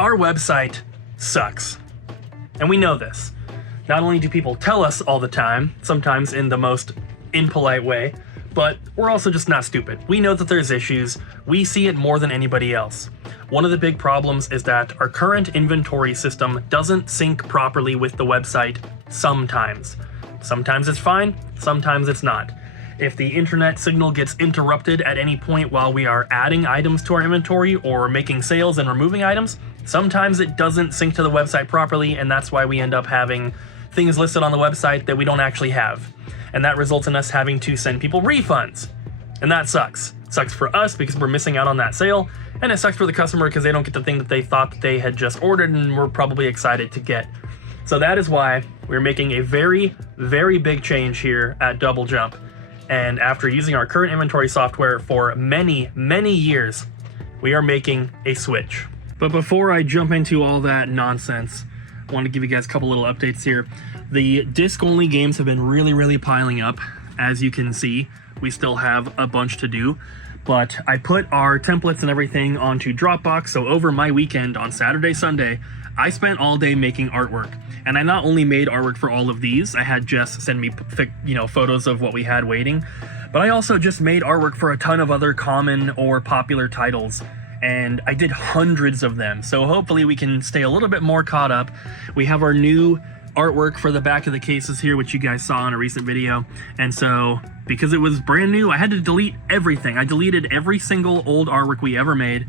our website sucks. And we know this. Not only do people tell us all the time, sometimes in the most impolite way, but we're also just not stupid. We know that there's issues. We see it more than anybody else. One of the big problems is that our current inventory system doesn't sync properly with the website sometimes. Sometimes it's fine, sometimes it's not. If the internet signal gets interrupted at any point while we are adding items to our inventory or making sales and removing items, sometimes it doesn't sync to the website properly, and that's why we end up having things listed on the website that we don't actually have. And that results in us having to send people refunds. And that sucks. It sucks for us because we're missing out on that sale, and it sucks for the customer because they don't get the thing that they thought that they had just ordered and were probably excited to get. So that is why we're making a very, very big change here at Double Jump. And after using our current inventory software for many, many years, we are making a switch. But before I jump into all that nonsense, I want to give you guys a couple little updates here. The disc-only games have been really, really piling up. As you can see, we still have a bunch to do. But I put our templates and everything onto Dropbox, so over my weekend on Saturday, Sunday, I spent all day making artwork. And I not only made artwork for all of these, I had Jess send me photos of what we had waiting, but I also just made artwork for a ton of other common or popular titles, and I did hundreds of them, so hopefully we can stay a little bit more caught up. We have our new artwork for the back of the cases here, which you guys saw in a recent video, and so because it was brand new, I had to delete everything. I deleted every single old artwork we ever made,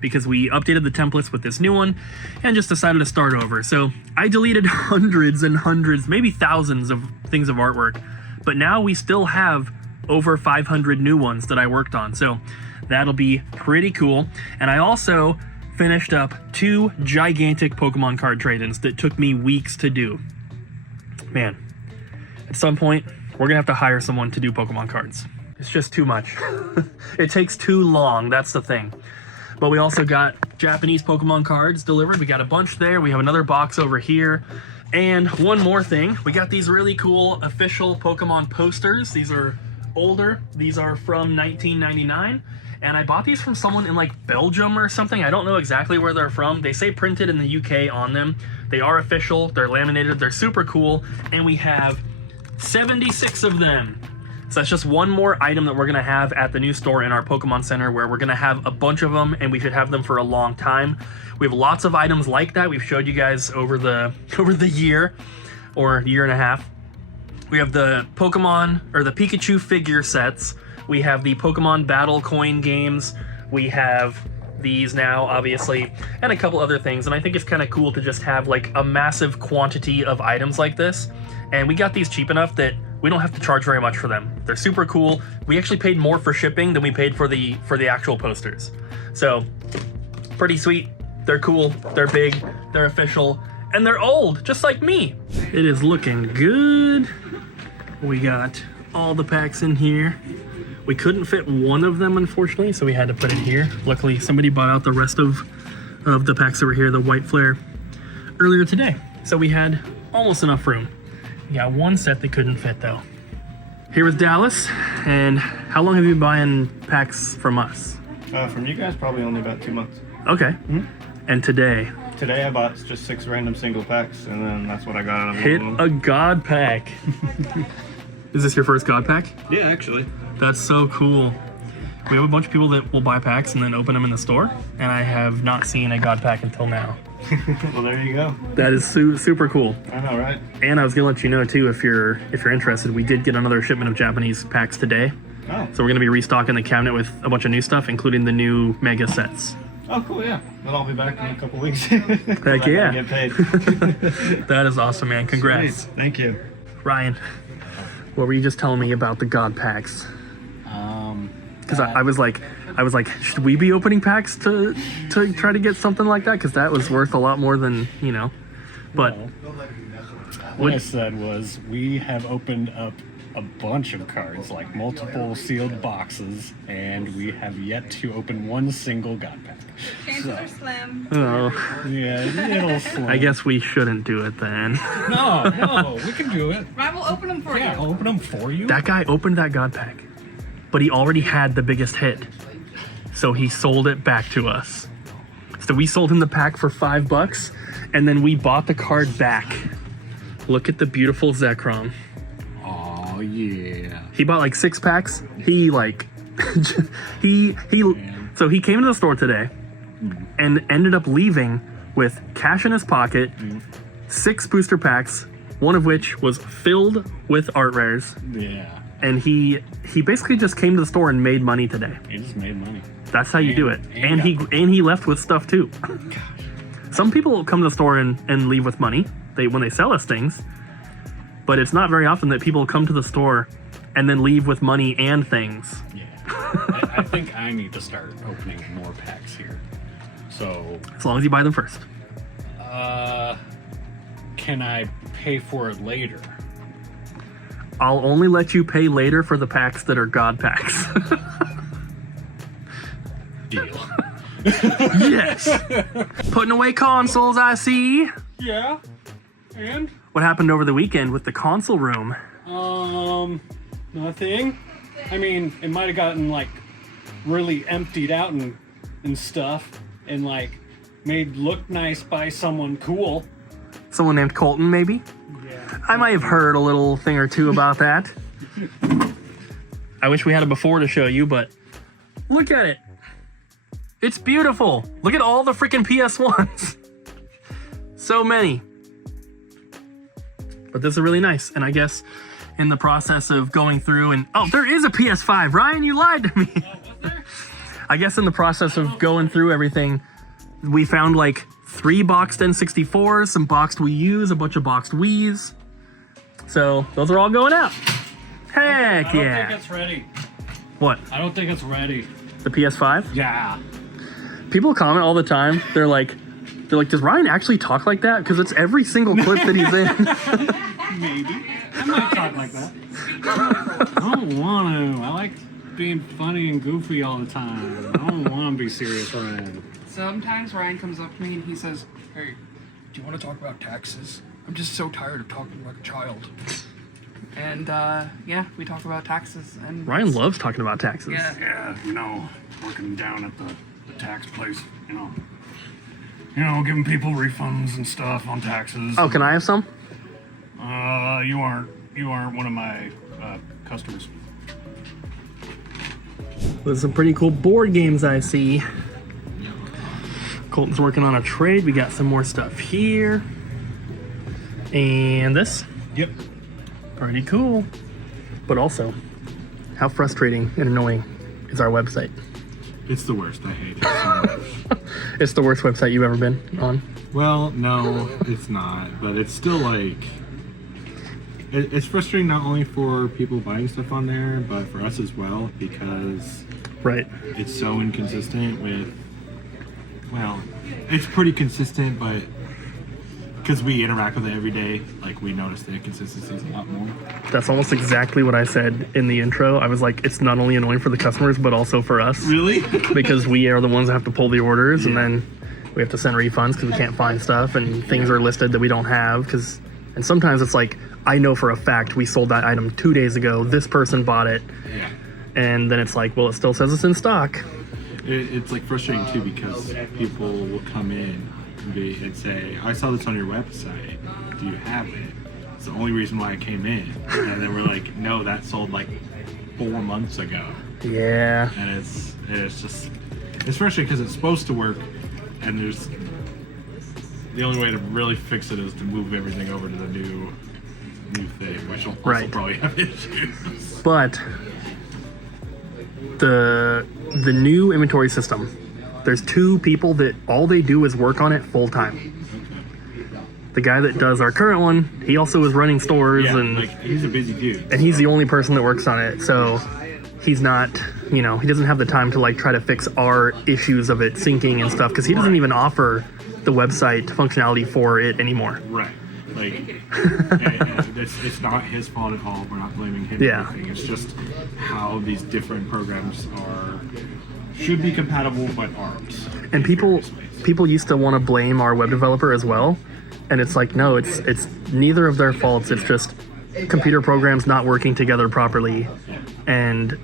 because we updated the templates with this new one and just decided to start over. So I deleted hundreds and hundreds, maybe thousands of things of artwork, but now we still have over 500 new ones that I worked on. So that'll be pretty cool. And I also finished up 2 gigantic Pokemon card trade-ins that took me weeks to do. Man, at some point, we're gonna have to hire someone to do Pokemon cards. It's just too much. It takes too long, that's the thing. But we also got Japanese Pokemon cards delivered. We got a bunch there. We have another box over here. And one more thing, we got these really cool official Pokemon posters. These are older. These are from 1999. And I bought these from someone in like Belgium or something. I don't know exactly where they're from. They say printed in the UK on them. They are official, they're laminated, they're super cool. And we have 76 of them. So that's just one more item that we're gonna have at the new store in our Pokemon Center, where we're gonna have a bunch of them, and we should have them for a long time. We have lots of items like that. We've showed you guys over the year or year and a half. We have the Pokemon or the Pikachu figure sets. We have the Pokemon Battle coin games. We have these now, obviously, and a couple other things. And I think it's kind of cool to just have like a massive quantity of items like this. And we got these cheap enough that we don't have to charge very much for them. They're super cool. We actually paid more for shipping than we paid for the actual posters. So pretty sweet. They're cool, they're big, they're official, and they're old, just like me. It is looking good. We got all the packs in here. We couldn't fit one of them, unfortunately, so we had to put it here. Luckily, somebody bought out the rest of the packs over here, the white flare, earlier today. So we had almost enough room. We got one set that couldn't fit though. Here with Dallas, and how long have you been buying packs from us? From you guys, probably only about 2 months. Okay. Mm-hmm. And today? Today I bought just 6 random single packs, and then that's what I got out of Hit a God pack. Is this your first God pack? Yeah, actually. That's so cool. We have a bunch of people that will buy packs and then open them in the store, and I have not seen a God pack until now. Well, there you go. That is super cool. I know, right? And I was gonna let you know too, if you're interested, we did get another shipment of Japanese packs today. Oh. So we're gonna be restocking the cabinet with a bunch of new stuff, including the new mega sets. Oh, cool, yeah. Then I'll be back in a couple weeks. Heck yeah. Get paid. That is awesome, man. Congrats. Sweet. Thank you. Ryan, what were you just telling me about the God packs? Because I was like, should we be opening packs to try to get something like that? Because that was worth a lot more than, you know. But what I said was, we have opened up a bunch of cards, like multiple sealed boxes, and we have yet to open one single God pack. Chances are slim. Oh. Yeah, little slim. I guess we shouldn't do it then. No, we can do it. Ryan will open them for you. Yeah, I'll open them for you. That guy opened that God pack, but he already had the biggest hit, so he sold it back to us. So So we sold him the pack for $5, and then we bought the card back. Look at the beautiful Zekrom. Oh yeah. He bought like 6 packs. He like so he came to the store today and ended up leaving with cash in his pocket, 6 booster packs, one of which was filled with art rares. Yeah. And he basically just came to the store and made money today. He just made money. That's how you do it. And he left with stuff too. Some people come to the store and leave with money when they sell us things. But it's not very often that people come to the store and then leave with money and things. Yeah. I think I need to start opening more packs here. So As long as you buy them first. can I pay for it later? I'll only let you pay later for the packs that are God packs. Deal. Yes. Putting away consoles, I see. Yeah. And? What happened over the weekend with the console room? Nothing. I mean, it might have gotten like really emptied out and stuff and like made look nice by someone cool. Someone named Colton, maybe? Yeah. I might have heard a little thing or two about that. I wish we had a before to show you, but look at it. It's beautiful. Look at all the freaking PS1s. So many. But this is really nice. And I guess in the process of going through and... Oh, there is a PS5. Ryan, you lied to me. Oh, was there? I guess in the process of going through everything, we found like 3 boxed N64s, some boxed Wii U's, a bunch of boxed Wii's. So those are all going out. Heck I don't yeah. think it's ready. What? I don't think it's ready. The PS5? Yeah. People comment all the time. They're like, does Ryan actually talk like that? Because it's every single clip that he's in. Maybe. I might talk like that. I don't want to. I like being funny and goofy all the time. I don't want to be serious, Ryan. Sometimes Ryan comes up to me and he says, "Hey, do you want to talk about taxes? I'm just so tired of talking like a child." And yeah, we talk about taxes. And Ryan loves talking about taxes. Yeah. Yeah, working down at the tax place, giving people refunds and stuff on taxes. Oh, can I have some? You aren't one of my customers. There's some pretty cool board games I see. Colton's working on a trade. We got some more stuff here. And this. Yep. Pretty cool. But also, how frustrating and annoying is our website? It's the worst. I hate it so much. It's the worst website you've ever been on. Well, no, it's not. But it's still like... It's frustrating not only for people buying stuff on there, but for us as well, because Right. it's so inconsistent with... Well, it's pretty consistent, but because we interact with it every day, like, we notice the inconsistencies a lot more. That's almost exactly what I said in the intro. I was like, it's not only annoying for the customers, but also for us. Really? Because we are the ones that have to pull the orders, and then we have to send refunds because we can't find stuff, and things are listed that we don't have. And sometimes it's like, I know for a fact we sold that item 2 days ago. This person bought it. Yeah. And then it's like, well, it still says it's in stock. It's like frustrating too, because people will come in and say, I saw this on your website, do you have it? It's the only reason why I came in. And then we're like, no, that sold like 4 months ago. Yeah. And it's just, it's frustrating because it's supposed to work, and there's, the only way to really fix it is to move everything over to the new thing, which will also probably have issues. But the new inventory system, there's 2 people that all they do is work on it full time. The guy that does our current one, he also is running stores, Yeah, and like, he's a busy dude. and he's the only person that works on it. So he's not, he doesn't have the time to like try to fix our issues of it syncing and stuff, because he doesn't even offer the website functionality for it anymore. Right. Like, and it's not his fault at all. We're not blaming him. Yeah. For anything. It's just how these different programs should be compatible, but aren't. And people used to want to blame our web developer as well, and it's like, no, it's neither of their faults. It's just computer programs not working together properly, and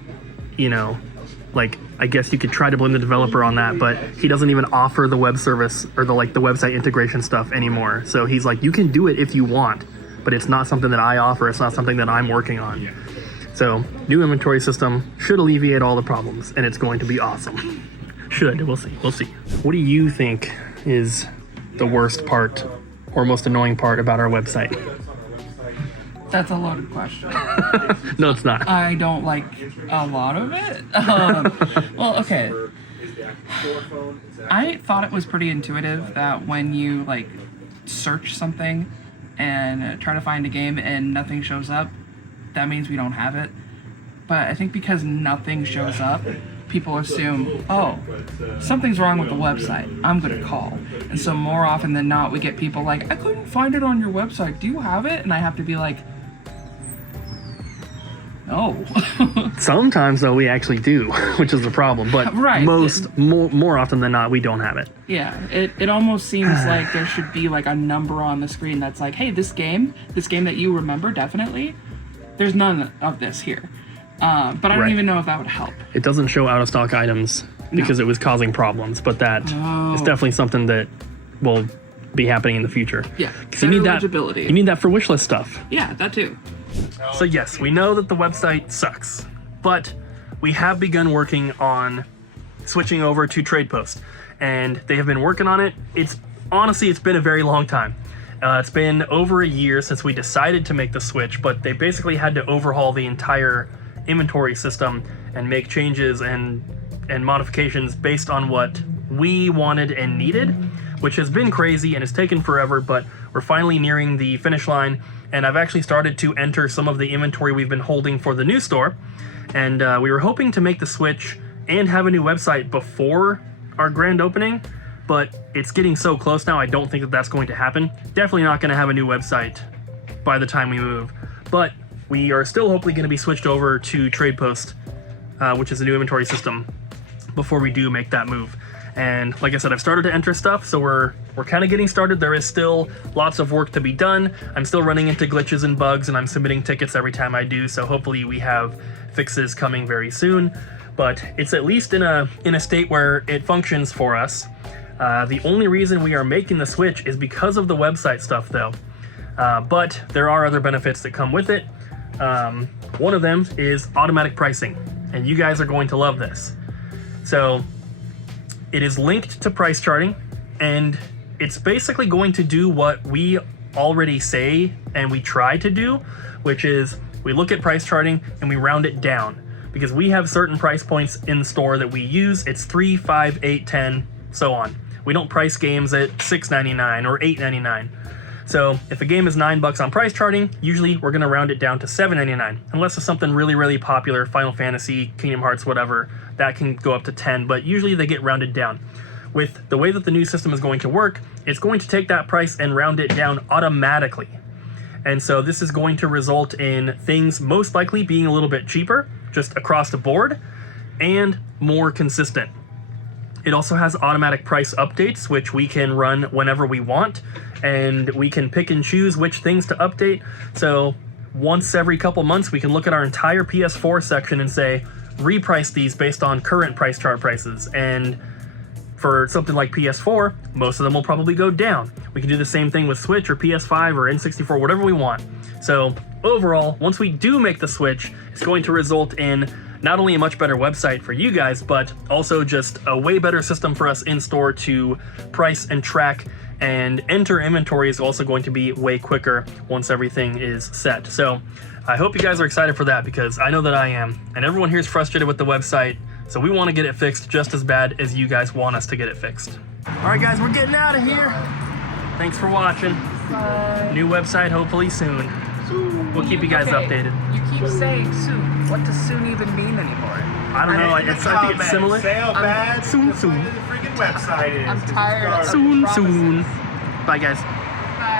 like I guess you could try to blame the developer on that, but he doesn't even offer the web service or the website integration stuff anymore. So he's like, you can do it if you want, but it's not something that I offer. It's not something that I'm working on. Yeah. So new inventory system should alleviate all the problems, and it's going to be awesome. Should. We'll see. We'll see. What do you think is the worst part or most annoying part about our website? That's a loaded question. No, it's not. I don't like a lot of it. Well, okay. I thought it was pretty intuitive that when you like search something and try to find a game and nothing shows up, that means we don't have it. But I think because nothing shows up, people assume, oh, something's wrong with the website. I'm gonna call. And so more often than not, we get people like, I couldn't find it on your website. Do you have it? And I have to be like, no. Sometimes though we actually do, which is the problem. But Right. more often than not, we don't have it. Yeah, it almost seems like there should be like a number on the screen that's like, hey, this game that you remember, definitely, there's none of this here. But I don't Right. even know if that would help. It doesn't show out of stock items because it was causing problems, but that is definitely something that will be happening in the future. Yeah, 'Cause you need that. legibility. You need that for wish list stuff. Yeah, that too. So yes, we know that the website sucks, but we have begun working on switching over to TradePost, and they have been working on it. It's been a very long time. It's been over a year since we decided to make the switch, but they basically had to overhaul the entire inventory system and make changes and modifications based on what we wanted and needed, which has been crazy and has taken forever, but we're finally nearing the finish line, and I've actually started to enter some of the inventory we've been holding for the new store, and we were hoping to make the switch and have a new website before our grand opening, but it's getting so close now, I don't think that that's going to happen. Definitely not going to have a new website by the time we move, but we are still hopefully going to be switched over to TradePost, which is a new inventory system, before we do make that move. And like I said, I've started to enter stuff, so we're kind of getting started. There is still lots of work to be done. I'm still running into glitches and bugs, and I'm submitting tickets every time I do, so hopefully we have fixes coming very soon. But it's at least in a state where it functions for us. The only reason we are making the switch is because of the website stuff, though. But there are other benefits that come with it. One of them is automatic pricing, and you guys are going to love this. So it is linked to price charting, and it's basically going to do what we already say and we try to do, which is we look at price charting and we round it down, because we have certain price points in the store that we use. It's 3, 5, 8, 10, so on. We don't price games at $6.99 or $8.99. So if a game is $9 on price charting, usually we're going to round it down to $7.99, unless it's something really, really popular, Final Fantasy, Kingdom Hearts, whatever, that can go up to 10, but usually they get rounded down. With the way that the new system is going to work, it's going to take that price and round it down automatically. And so this is going to result in things most likely being a little bit cheaper, just across the board, and more consistent. It also has automatic price updates, which we can run whenever we want, and we can pick and choose which things to update. So once every couple months, we can look at our entire PS4 section and say, reprice these based on current price chart prices. And for something like PS4, most of them will probably go down. We can do the same thing with Switch or PS5 or N64, whatever we want. So overall, once we do make the switch, it's going to result in not only a much better website for you guys, but also just a way better system for us in store to price and track, and enter inventory is also going to be way quicker once everything is set. So I hope you guys are excited for that, because I know that I am, and everyone here is frustrated with the website, so we want to get it fixed just as bad as you guys want us to get it fixed. All right, guys, we're getting out of here. Thanks for watching. Bye. New website hopefully soon. We'll keep you guys updated. You keep saying soon. What does soon even mean anymore? I don't know. I think it's similar. Say how bad Soon. the freaking website is. I'm tired of Soon. Bye, guys.